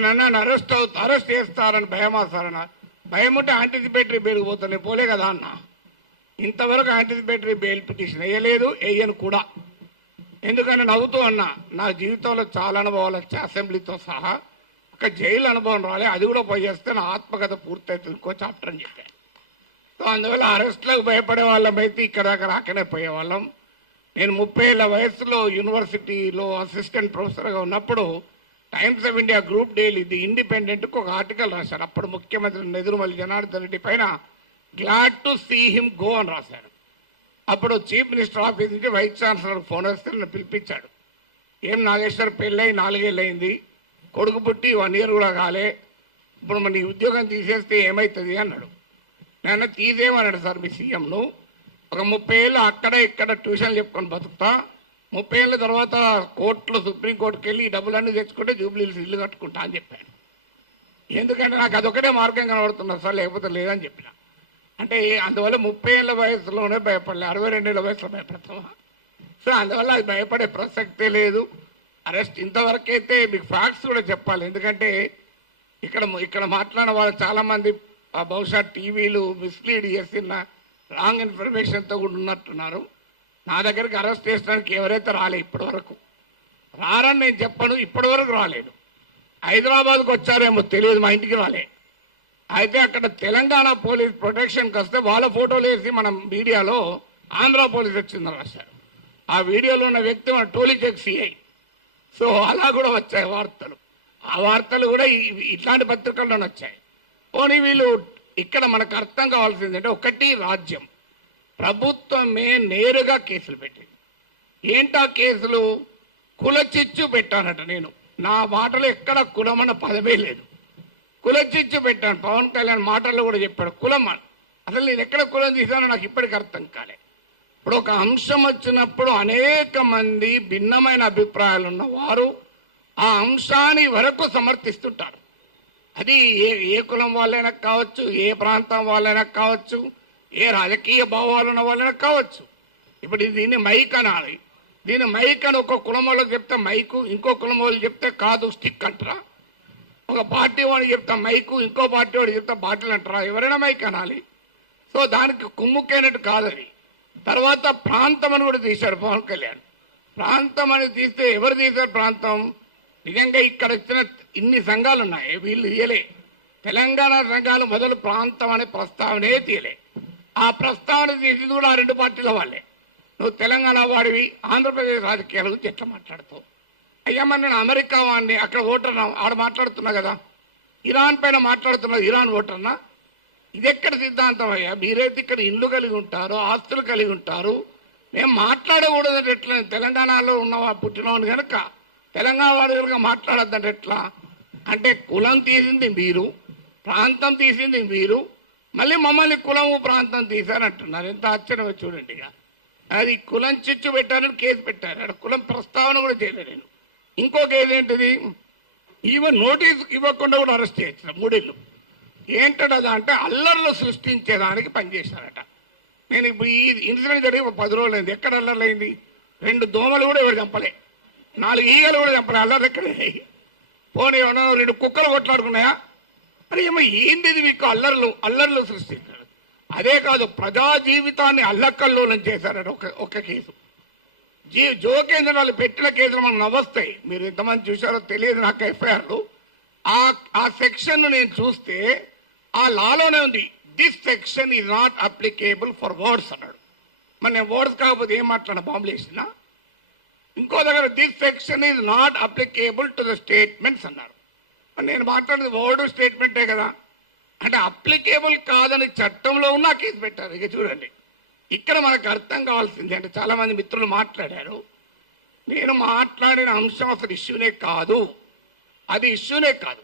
నేను అన్నాను అరెస్ట్ చేస్తారని భయమా సార్ అన్న. భయం ఉంటే యాంటిసిపేటరీ బెయిల్ పోతాను, నేను పోలే కదా అన్న. ఇంతవరకు యాంటిసిపేటరీ బెయిల్ పిటిషన్ వేయలేదు, వేయను కూడా. ఎందుకంటే నవ్వుతూ అన్నా, నా జీవితంలో చాలా అనుభవాలు వచ్చాయి, అసెంబ్లీతో సహా. ఒక జైలు అనుభవం రాలే, అది కూడా పోయి చేస్తే నా ఆత్మకథ పూర్తవుతుంది, ఇంకో చాప్టర్ అని చెప్పాను. సో అందువల్ల అరెస్ట్లకు భయపడే వాళ్ళమైతే ఇక్కడ దాకా రాకనే పోయేవాళ్ళం. నేను 30 ఏళ్ల వయసులో యూనివర్సిటీలో అసిస్టెంట్ ప్రొఫెసర్గా ఉన్నప్పుడు Times of India group daily the ఇండిపెండెంట్కు ఒక ఆర్టికల్ రాశారు. అప్పుడు ముఖ్యమంత్రి నెదురుమల్లి జనార్దన్ రెడ్డి పైన glad to see him go అని రాశారు. అప్పుడు చీఫ్ మినిస్టర్ ఆఫీస్ నుంచి వైస్ ఛాన్సలర్ ఫోన్ వస్తే నన్ను పిలిపించాడు. ఏం నాగేశ్వర్ పెళ్ళై 4 ఏళ్ళు అయింది, కొడుకు పుట్టి 1 ఇయర్ కూడా కాలే, ఇప్పుడు మన ఉద్యోగం తీసేస్తే ఏమవుతుంది అన్నాడు. నేను తీసేయమన్నాడు సార్ మీ సీఎంను, ఒక 30 ఏళ్ళు అక్కడ ఇక్కడ ట్యూషన్లు చెప్పుకొని బతుకుతా, 30 ఏళ్ళ తర్వాత కోర్టులో సుప్రీంకోర్టుకి వెళ్ళి ఈ డబ్బులన్నీ తెచ్చుకుంటే జూబ్లీహిల్స్ ఇల్లు కట్టుకుంటా అని చెప్పాను. ఎందుకంటే నాకు అదొకటే మార్గం కనబడుతున్నారు సార్, లేకపోతే లేదని చెప్పిన. అంటే అందువల్ల 30 ఏళ్ళ వయసులోనే భయపడలే, 62 ఏళ్ళ వయసులో భయపడతామా? సో అందువల్ల అది భయపడే ప్రసక్తే లేదు. అరెస్ట్ ఇంతవరకైతే మీకు ఫ్యాక్ట్స్ కూడా చెప్పాలి. ఎందుకంటే ఇక్కడ మాట్లాడిన వాళ్ళు చాలామంది బహుశా టీవీలు మిస్లీడ్ చేసిన రాంగ్ ఇన్ఫర్మేషన్తో కూడా ఉన్నట్టున్నారు. నా దగ్గరికి అరెస్ట్ చేసడానికి ఎవరైతే రాలే ఇప్పటి వరకు, రారని నేను చెప్పను, ఇప్పటి వరకు రాలేదు. హైదరాబాద్కు వచ్చారేమో తెలియదు, మా ఇంటికి రాలే. అయితే అక్కడ తెలంగాణ పోలీస్ ప్రొటెక్షన్కి వస్తే వాళ్ళ ఫోటోలు వేసి మనం మీడియాలో ఆంధ్ర పోలీస్ వచ్చిందని రాశారు. ఆ వీడియోలో ఉన్న వ్యక్తి మన టోలీచెక్ సిఐ. సో అలా కూడా వచ్చాయి వార్తలు. ఆ వార్తలు కూడా ఇట్లాంటి పత్రికల్లోనే వచ్చాయి. పోనీ వీళ్ళు ఇక్కడ మనకు అర్థం కావాల్సింది అంటే, ఒకటి రాజ్యం ప్రభుత్వమే నేరుగా కేసులు పెట్టింది. ఏంటా కేసులు? కులచిచ్చు పెట్టానట. నేను నా మాటలో ఎక్కడ కులమన్న పదమే లేదు, కులచిచ్చు పెట్టాను. పవన్ కళ్యాణ్ మాటల్లో కూడా చెప్పాడు కులం. అసలు నేను ఎక్కడ కులం తీసానో నాకు ఇప్పటికి అర్థం కాలే. ఇప్పుడు ఒక అంశం వచ్చినప్పుడు అనేక మంది భిన్నమైన అభిప్రాయాలు ఉన్నవారు ఆ అంశాన్ని వరకు సమర్థిస్తుంటారు. అది ఏ కులం వాళ్ళైనా కావచ్చు, ఏ ప్రాంతం వాళ్ళైనా కావచ్చు, ఏ రాజకీయ భావాలు ఉన్న వాళ్ళైనా కావచ్చు. ఇప్పుడు దీన్ని మైక్ అనాలి. దీన్ని మైక్ అని ఒక కులం వాళ్ళకి చెప్తే మైకు, ఇంకో కులం వాళ్ళు చెప్తే కాదు స్టిక్ అంటారా? ఒక పార్టీ వాడికి చెప్తా మైకు, ఇంకో పార్టీ వాడికి చెప్తా బాటిల్ అంటారా? ఎవరైనా మైక్ అనాలి. సో దానికి కుమ్ముకైనట్టు కాదని. తర్వాత ప్రాంతం అని కూడా తీశాడు పవన్ కళ్యాణ్. ప్రాంతం అని తీస్తే ఎవరు తీశారు ప్రాంతం? నిజంగా ఇక్కడ వచ్చిన ఇన్ని సంఘాలు ఉన్నాయి, వీళ్ళు తీయలే. తెలంగాణ సంఘాలు మొదలు ప్రాంతం అనే ప్రస్తావనే తీయలే. ఆ ప్రస్తావన తీసింది కూడా ఆ 2 పార్టీల వాళ్ళే. నువ్వు తెలంగాణ వాడివి, ఆంధ్రప్రదేశ్ రాజకీయాల గురించి ఎట్లా మాట్లాడుతావు? అయ్యమ్మ నేను అమెరికా వాడిని, అక్కడ ఓటర్నా, ఆడ మాట్లాడుతున్నా కదా. ఇరాన్ పైన మాట్లాడుతున్నది ఇరాన్ ఓటర్నా? ఇది ఎక్కడ సిద్ధాంతం అయ్యా? మీరైతే ఇక్కడ ఇల్లు కలిగి ఉంటారు, ఆస్తులు కలిగి ఉంటారు, మేము మాట్లాడకూడదంటే ఎట్లా? తెలంగాణలో ఉన్న పుట్టినవాడిని కనుక తెలంగాణ వాడి కనుక మాట్లాడద్దంటే ఎట్లా? అంటే కులం తీసింది మీరు, ప్రాంతం తీసింది మీరు, మళ్ళీ మమ్మల్ని కులము ప్రాంతం తీశారంటున్నారు. ఎంత ఆశ్చర్యమో చూడండి. ఇక అది కులం చిచ్చు పెట్టారని కేసు పెట్టారు, అక్కడ కులం ప్రస్తావన కూడా చేయలేదు నేను. ఇంకో కేసు ఏంటిది? ఈవెన్ నోటీస్ ఇవ్వకుండా కూడా అరెస్ట్ చేయొచ్చు 3 ఏళ్ళు. ఏంటదా అంటే అల్లర్లు సృష్టించేదానికి పనిచేశారట. నేను ఇప్పుడు ఈ ఇన్సిడెంట్ జరిగి 10 రోజులు అయింది. ఎక్కడ అల్లర్లు అయింది? 2 దోమలు కూడా ఎవరు చంపలే, 4 ఈగలు కూడా చంపలే. అల్లర్లు ఎక్కడే? పోనీ 2 కుక్కలు కొట్లాడుకున్నాయా? అరే ఏమో ఏంటిది మీకు? అల్లర్లు సృష్టించారు. అదే కాదు, ప్రజా జీవితాన్ని అల్లకల్లోలం చేశారట. ఒక కేసు జోకేంద్ర వాళ్ళు పెట్టిన కేసులు మనకు నవ్వొస్తాయి. మీరు ఎంతమంది చూశారో తెలియదు నాకు ఎఫ్ఐఆర్లు. ఆ సెక్షన్ నేను చూస్తే ఆ లాలోనే ఉంది, this section is not applicable for words అన్నాడు. మరి నేను వర్డ్స్ కాకపోతే ఏం మాట్లాడినా బాంబులు వేసినా? ఇంకో దగ్గర this section is not applicable to the statements అన్నారు. నేను మాట్లాడేది వర్డ్ స్టేట్మెంటే కదా. అంటే అప్లికేబుల్ కాదని చట్టంలో ఉన్న కేసు పెట్టారు. ఇక చూడండి, ఇక్కడ మనకు అర్థం కావాల్సింది అంటే, చాలామంది మిత్రులు మాట్లాడారు, నేను మాట్లాడిన అంశం అసలు ఇష్యూనే కాదు, అది ఇష్యూనే కాదు.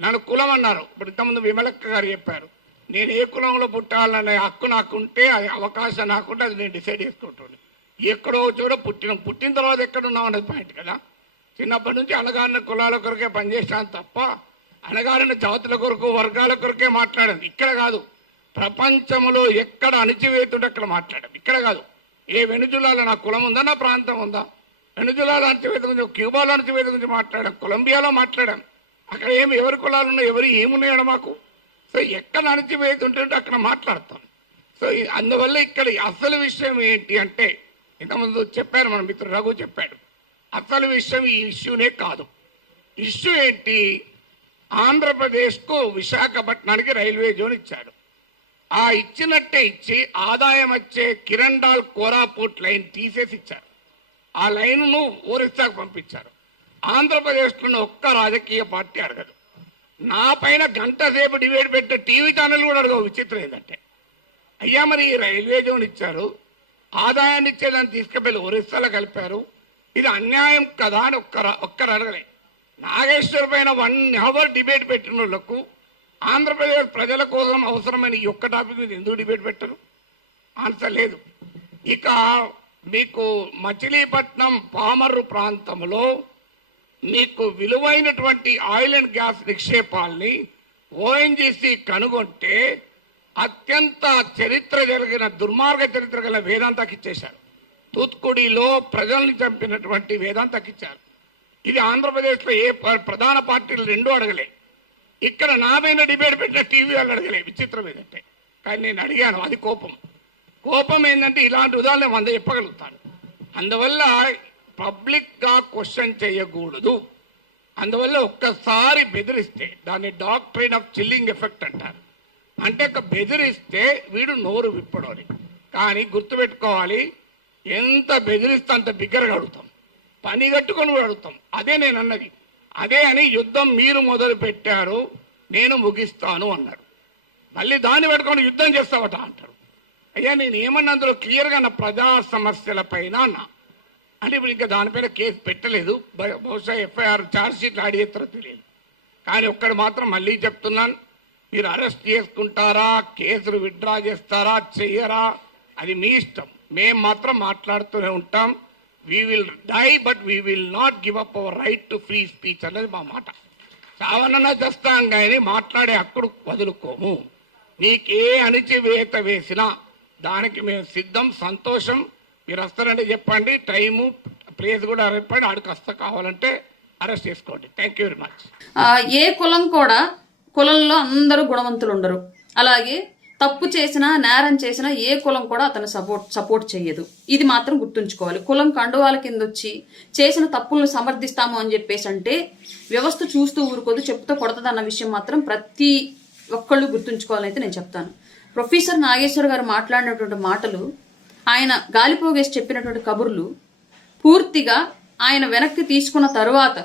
నన్ను కులం అన్నారు. ఇప్పుడు ఇంతకుముందు విమలక్క గారు చెప్పారు, నేను ఏ కులంలో పుట్టాలనే హక్కు నాకుంటే, అది అవకాశం నాకుంటే అది నేను డిసైడ్ చేసుకుంటాను. ఎక్కడో చోట పుట్టిన తర్వాత ఎక్కడున్నాం అనేది పాయింట్ కదా. చిన్నప్పటి నుంచి అణగారిన కులాల కొరకే పనిచేసాను తప్ప అణగారిన జాతుల కొరకు వర్గాల కొరకే మాట్లాడాను. ఇక్కడ కాదు, ప్రపంచంలో ఎక్కడ అణిచివేతుంటే అక్కడ మాట్లాడాం. ఇక్కడ కాదు, ఏ వెనుజులాలో నా కులం ఉందా, నా ప్రాంతం ఉందా? వెనుజులాలో అణచివేత గురించి, క్యూబాలో అణచివేత గురించి మాట్లాడాం, కొలంబియాలో మాట్లాడాం, అక్కడ ఎవరి కులాలు ఉన్నాయి, ఎవరు ఏమున్నాయో మాకు. సో ఎక్కడ అణచివేతుంటే అక్కడ మాట్లాడతాం. సో అందువల్ల ఇక్కడ అసలు విషయం ఏంటి అంటే, ఇంతకుముందు చెప్పారు మన మిత్రుడు రఘు చెప్పాడు, అసలు విషయం ఈ ఇష్యూనే కాదు. ఇష్యూ ఏంటి, ఆంధ్రప్రదేశ్కు విశాఖపట్నానికి రైల్వే జోన్ ఇచ్చాడు. ఆ ఇచ్చినట్టే ఇచ్చి ఆదాయం వచ్చే కిరండాల్ కోరాపూట్ లైన్ తీసేసి ఇచ్చారు. ఆ లైన్ను ఒరిస్సాకు పంపించారు. ఆంధ్రప్రదేశ్లో ఒక్క రాజకీయ పార్టీ అడగదు. నా పైన గంట సేపు డిబేట్ పెట్టే టీవీ ఛానల్ కూడా అడగవు. విచిత్రం ఏంటంటే, అయ్యా మరి ఈ రైల్వే జోన్ ఇచ్చారు, ఆదాయాన్ని ఇచ్చేదాన్ని తీసుకుపోయి ఒరిస్సాలో కలిపారు, ఇది అన్యాయం కదా అని ఒక్కరు అడగలే. నాగేశ్వర్ పైన 1 అవర్ డిబేట్ పెట్టిన వాళ్ళకు ఆంధ్రప్రదేశ్ ప్రజల కోసం అవసరమైన ఈ ఒక్క టాపిక్ మీద ఎందుకు డిబేట్ పెట్టరు? ఆన్సర్ లేదు. ఇక మీకు మచిలీపట్నం పామర్రు ప్రాంతంలో మీకు విలువైనటువంటి ఆయిల్ అండ్ గ్యాస్ నిక్షేపాల్ని ఓఎన్జీసీ కనుగొంటే అత్యంత చరిత్ర జరిగిన దుర్మార్గ చరిత్ర గల వేదాంతకి ఇచ్చేశారు. తూత్కుడిలో ప్రజల్ని చంపినటువంటి వేదాంతకి ఇచ్చారు. ఇది ఆంధ్రప్రదేశ్లో ఏ ప్రధాన పార్టీలు రెండూ అడగలే. ఇక్కడ నా మీద డిబేట్ పెట్టిన టీవీ వాళ్ళు అడగలే. విచిత్రం ఏంటంటే, కానీ నేను అడిగాను. అది కోపం ఏంటంటే ఇలాంటి ఉదాహరణ 100 చెప్పగలుగుతాను. అందువల్ల పబ్లిక్గా క్వశ్చన్ చేయకూడదు. అందువల్ల ఒక్కసారి బెదిరిస్తే దాన్ని డాక్ట్రైన్ ఆఫ్ చిల్లింగ్ ఎఫెక్ట్ అంటారు. అంటే బెదిరిస్తే వీడు నోరు విప్పడని. కానీ గుర్తుపెట్టుకోవాలి, ఎంత బెదిరిస్తే అంత బిగ్గరగా అడుగుతాం, పని కట్టుకొని కూడా అడుగుతాం. అదే నేను అన్నది. అదే అని యుద్ధం మీరు మొదలు పెట్టారు, నేను ముగిస్తాను అన్నాడు. మళ్ళీ దాన్ని పెట్టుకొని యుద్ధం చేస్తావట అంటాడు. అయ్యా నేను ఏమన్నా అందులో క్లియర్గా నా ప్రజా సమస్యల పైన అన్నా. అంటే ఇప్పుడు ఇంకా దానిపైన కేసు పెట్టలేదు. బహుశా ఎఫ్ఐఆర్ ఛార్జ్ షీట్లు ఆడి చేస్తారో తెలియదు. కానీ ఒక్కడు మాత్రం మళ్ళీ చెప్తున్నాను, మీరు అరెస్ట్ చేసుకుంటారా, కేసులు విత్డ్రా చేస్తారా, చెయ్యరా, అది మీ ఇష్టం. మేము మాత్రం మాట్లాడుతూనే ఉంటాం. We will die but we will not give up our right to free speech అనేది మా మాట. చావనన్నా చేస్తాం కానీ మాట్లాడే హక్కుడు వదులుకోము. నీకే అణిచివేత వేసినా దానికి మేము సిద్ధం. సంతోషం. మీరు వస్తారంటే చెప్పండి, టైము ప్లేస్ కూడా చెప్పండి, ఆడికి వస్తా, కావాలంటే అరెస్ట్ చేసుకోండి. Thank you very much. ఏ కులం కూడా కులంలో అందరూ గుణవంతులు ఉండరు. అలాగే తప్పు చేసినా నేరం చేసినా ఏ కులం కూడా అతను సపోర్ట్ చేయదు. ఇది మాత్రం గుర్తుంచుకోవాలి. కులం కండువాల కింద వచ్చి చేసిన తప్పులను సమర్థిస్తాము అని చెప్పేసి అంటే వ్యవస్థ చూస్తూ ఊరుకోదు, చెప్తూ కొడతది అన్న విషయం మాత్రం ప్రతి ఒక్కళ్ళు గుర్తుంచుకోవాలని అయితే నేను చెప్తాను. ప్రొఫెసర్ నాగేశ్వర్ గారు మాట్లాడినటువంటి మాటలు, ఆయన గాలిపోగేసి చెప్పినటువంటి కబుర్లు పూర్తిగా ఆయన వెనక్కి తీసుకున్న తరువాత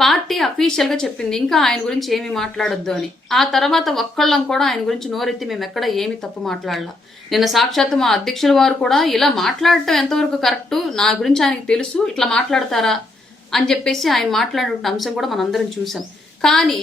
పార్టీ అఫీషియల్గా చెప్పింది ఇంకా ఆయన గురించి ఏమీ మాట్లాడొద్దు అని. ఆ తర్వాత ఒక్కళ్ళం కూడా ఆయన గురించి నోరెత్తి మేము ఎక్కడ ఏమీ తప్పు మాట్లాడలా. నిన్న సాక్షాత్తు మా అధ్యక్షుల వారు కూడా ఇలా మాట్లాడటం ఎంతవరకు కరెక్టు, నా గురించి ఆయనకు తెలుసు, ఇట్లా మాట్లాడతారా అని చెప్పేసి ఆయన మాట్లాడిన అంశం కూడా మనందరం చూసాం. కానీ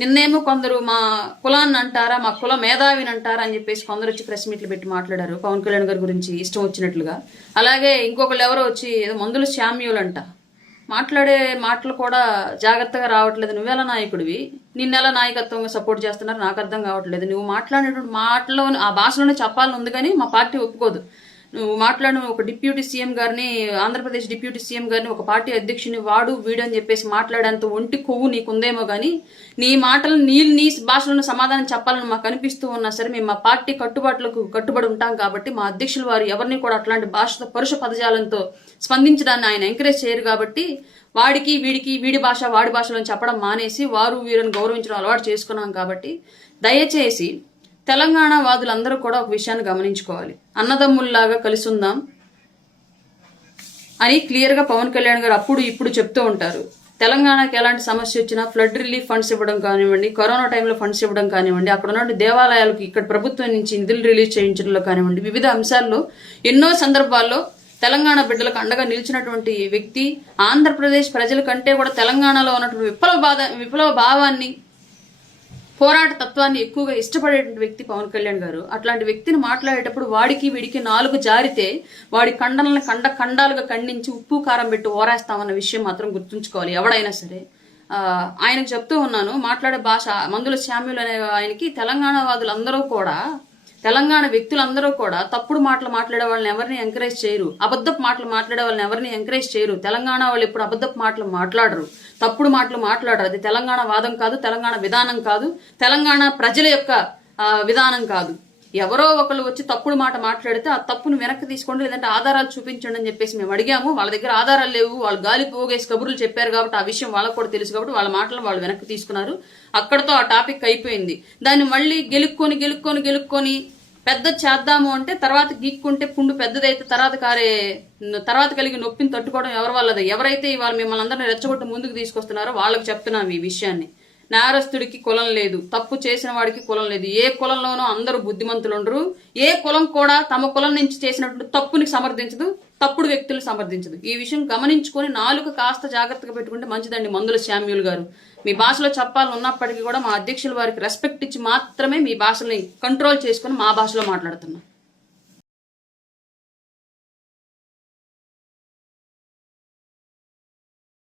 నిన్నేమో కొందరు మా కులాన్ని అంటారా, మా కుల మేధావిని అంటారా అని చెప్పేసి కొందరు వచ్చి ప్రెస్ మీట్లు పెట్టి మాట్లాడారు పవన్ కళ్యాణ్ గారి గురించి ఇష్టం వచ్చినట్లుగా. అలాగే ఇంకొకళ్ళు ఎవరో వచ్చి ఏదో మందుల శామ్యులు అంట, మాట్లాడే మాటలు కూడా జాగ్రత్తగా రావట్లేదు. నువ్వెలా నాయకుడివి, నిన్నెలా నాయకత్వంగా సపోర్ట్ చేస్తున్నారు నాకు అర్థం కావట్లేదు. నువ్వు మాట్లాడేటువంటి మాటలో ఆ భాషలోనే చెప్పాలని ఉంది కానీ మా పార్టీ ఒప్పుకోదు. నువ్వు మాట్లాడిన ఒక డిప్యూటీ సీఎం గారిని, ఆంధ్రప్రదేశ్ డిప్యూటీ సీఎం గారిని ఒక పార్టీ అధ్యక్షుని వాడు వీడు అని చెప్పేసి మాట్లాడేంత ఒంటి కొవ్వు నీకుందేమో కానీ నీ మాటలు నీ భాషలను సమాధానం చెప్పాలని మాకు అనిపిస్తూ ఉన్నా సరే మేము మా పార్టీ కట్టుబడి ఉంటాం. కాబట్టి మా అధ్యక్షులు వారు ఎవరిని కూడా అట్లాంటి భాషతో పరుష పదజాలంతో స్పందించడాన్ని ఆయన ఎంకరేజ్ చేయరు. కాబట్టి వాడికి వీడికి వీడి భాష వాడి భాషలో చెప్పడం మానేసి వారు వీరిని గౌరవించడం అలవాటు చేసుకున్నాం. కాబట్టి దయచేసి తెలంగాణ వాదులందరూ కూడా ఒక విషయాన్ని గమనించుకోవాలి. అన్నదమ్ముల్లాగా కలిసి ఉందాం అని క్లియర్గా పవన్ కళ్యాణ్ గారు అప్పుడు ఇప్పుడు చెప్తూ ఉంటారు. తెలంగాణకి ఎలాంటి సమస్య వచ్చినా ఫ్లడ్ రిలీఫ్ ఫండ్స్ ఇవ్వడం కానివ్వండి, కరోనా టైంలో ఫండ్స్ ఇవ్వడం కానివ్వండి, అక్కడ ఉన్న దేవాలయాలకు ఇక్కడ ప్రభుత్వం నుంచి నిధులు రిలీజ్ చేయించడంలో కానివ్వండి, వివిధ అంశాల్లో ఎన్నో సందర్భాల్లో తెలంగాణ బిడ్డలకు అండగా నిలిచినటువంటి వ్యక్తి, ఆంధ్రప్రదేశ్ ప్రజల కంటే కూడా తెలంగాణలో ఉన్నటువంటి విప్లవ భావాన్ని, పోరాట తత్వాన్ని ఎక్కువగా ఇష్టపడేటువంటి వ్యక్తి పవన్ కళ్యాణ్ గారు. అట్లాంటి వ్యక్తిని మాట్లాడేటప్పుడు వాడికి వీడికి 4 జారితే వాడి ఖండనలను ఖండాలుగా ఖండించి ఉప్పు కారం పెట్టి ఓరేస్తామన్న విషయం మాత్రం గుర్తుంచుకోవాలి ఎవడైనా సరే. ఆయనకు చెప్తూ ఉన్నాను, మాట్లాడే భాష మందుల శామ్యులు అనే ఆయనకి తెలంగాణ వాదులందరూ కూడా తెలంగాణ వ్యక్తులందరూ కూడా తప్పుడు మాటలు మాట్లాడే వాళ్ళని ఎవరిని ఎంకరేజ్ చేయరు, అబద్ధపు మాటలు మాట్లాడే వాళ్ళని ఎవరిని ఎంకరేజ్ చేయరు. తెలంగాణ వాళ్ళు ఎప్పుడు అబద్ధపు మాటలు మాట్లాడరు, తప్పుడు మాటలు మాట్లాడరు. అది తెలంగాణ వాదం కాదు, తెలంగాణ విధానం కాదు, తెలంగాణ ప్రజల యొక్క విధానం కాదు. ఎవరో ఒకళ్ళు వచ్చి తప్పుడు మాట మాట్లాడితే ఆ తప్పును వెనక్కి తీసుకోండి, లేదంటే ఆధారాలు చూపించండి అని చెప్పేసి మేము అడిగాము. వాళ్ళ దగ్గర ఆధారాలు లేవు, వాళ్ళు గాలి పోగేసి కబుర్లు చెప్పారు కాబట్టి ఆ విషయం వాళ్ళకు కూడా తెలుసు కాబట్టి వాళ్ళ మాటలు వాళ్ళు వెనక్కి తీసుకున్నారు. అక్కడతో ఆ టాపిక్ అయిపోయింది. దాన్ని మళ్ళీ గెలుక్కొని పెద్ద చేద్దాము అంటే తర్వాత గీక్కుంటే పుండు పెద్దదైతే తర్వాత కలిగి నొప్పిని తట్టుకోవడం ఎవరి వల్లది. ఎవరైతే ఇవాళ మిమ్మల్ని అందరినీ రెచ్చగొట్టి ముందుకు తీసుకొస్తున్నారో వాళ్ళకి చెప్తున్నాం ఈ విషయాన్ని. నేరస్తుడికి కులం లేదు, తప్పు చేసిన వాడికి కులం లేదు. ఏ కులంలోనూ అందరూ బుద్ధిమంతులు ఉండరు. ఏ కులం కూడా తమ కులం నుంచి చేసినటువంటి తప్పుని సమర్థించదు, తప్పుడు వ్యక్తులు సమర్థించదు. ఈ విషయం గమనించుకొని నాలుక కాస్త జాగ్రత్తగా పెట్టుకుంటే మంచిదండి. మందుల శామ్యూల్ గారు, మీ భాషలో చెప్పాలని ఉన్నప్పటికీ కూడా మా అధ్యక్షుల వారికి రెస్పెక్ట్ ఇచ్చి మాత్రమే మీ భాషని కంట్రోల్ చేసుకుని మా భాషలో మాట్లాడుతున్నాం.